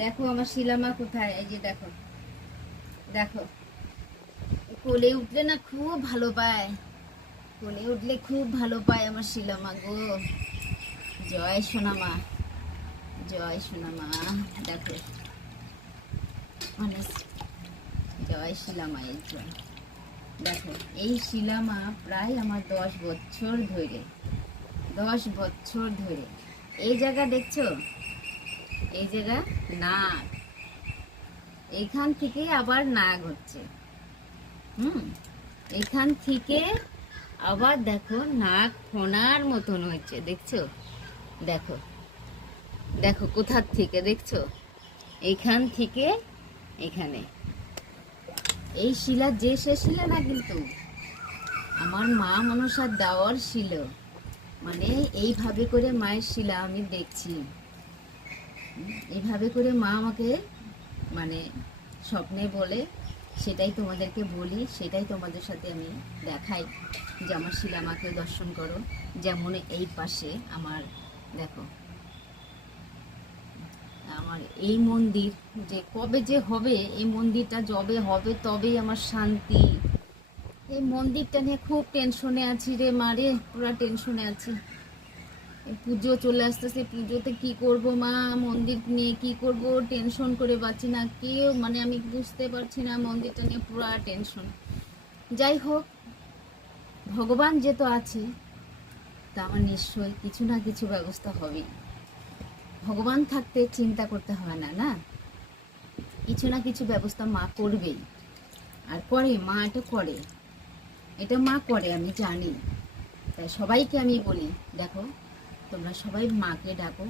দেখো আমার শিলামা কোথায়, এই যে দেখো দেখো। কোলে উঠলে না খুব ভালো পায়, কোলে উঠলে খুব ভালো পায় আমার শিলামা গো। জয় সোনামা, জয় সোনামা। দেখো মানে জয় শিলামা, এই জয়। দেখো এই শিলামা প্রায় আমার 10 বছর ধরে, 10 বছর ধরে এই জায়গা দেখছো, এই জায়গা নাক, এইখান থেকে আবার নাক হচ্ছে। হুম, এখান থেকে আবার দেখো নাক ফোনার মতন হচ্ছে, দেখছো? দেখো দেখো কোথার থেকে দেখছো, এইখান থেকে এখানে। এই শিলা যে সে শিলা না, কিন্তু আমার মা মনসার দেওয়ার ছিল। মানে এইভাবে করে মায়ের শিলা আমি দেখছি, এইভাবে করে মা আমাকে মানে স্বপ্নে বলে, সেটাই তোমাদেরকে বলি, সেটাই তোমাদের সাথে আমি দেখাই যে আমার শিলামাকে দর্শন করো। যেমন এই পাশে আমার দেখো, আমার এই মন্দির যে কবে যে হবে, এই মন্দিরটা যবে হবে তবেই আমার শান্তি। এই মন্দিরটা নিয়ে খুব টেনশনে আছি রে মারে, পুরা টেনশনে আছি। পুজো চলে আসতেছে, পুজোতে কি করব মা, মন্দির নিয়ে কি করব, টেনশন করে পাচ্ছি না কেউ, মানে আমি বুঝতে পারছি না, মন্দিরটা নিয়ে পুরা টেনশন। যাই হোক, ভগবান যেহেতু আছে, তা আমার নিশ্চয়ই কিছু না কিছু ব্যবস্থা হবে। ভগবান থাকতে চিন্তা করতে হয় না, না, কিছু না কিছু ব্যবস্থা মা করবেই। আর করে মা, এটা করে, এটা মা করে, আমি জানি। তাই সবাইকে আমি বলি, দেখো তোমরা সবাই মাকে ডাকো,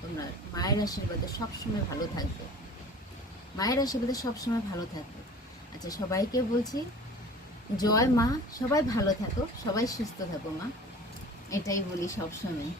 তোমরা মায়ের আশীর্বাদে সবসময় ভালো থাকবে, মায়ের আশীর্বাদে সবসময় ভালো থাকবে। আচ্ছা, সবাইকে বলছি জয় মা, সবাই ভালো থাকো, সবাই সুস্থ থাকো মা, এটাই বলি সবসময়।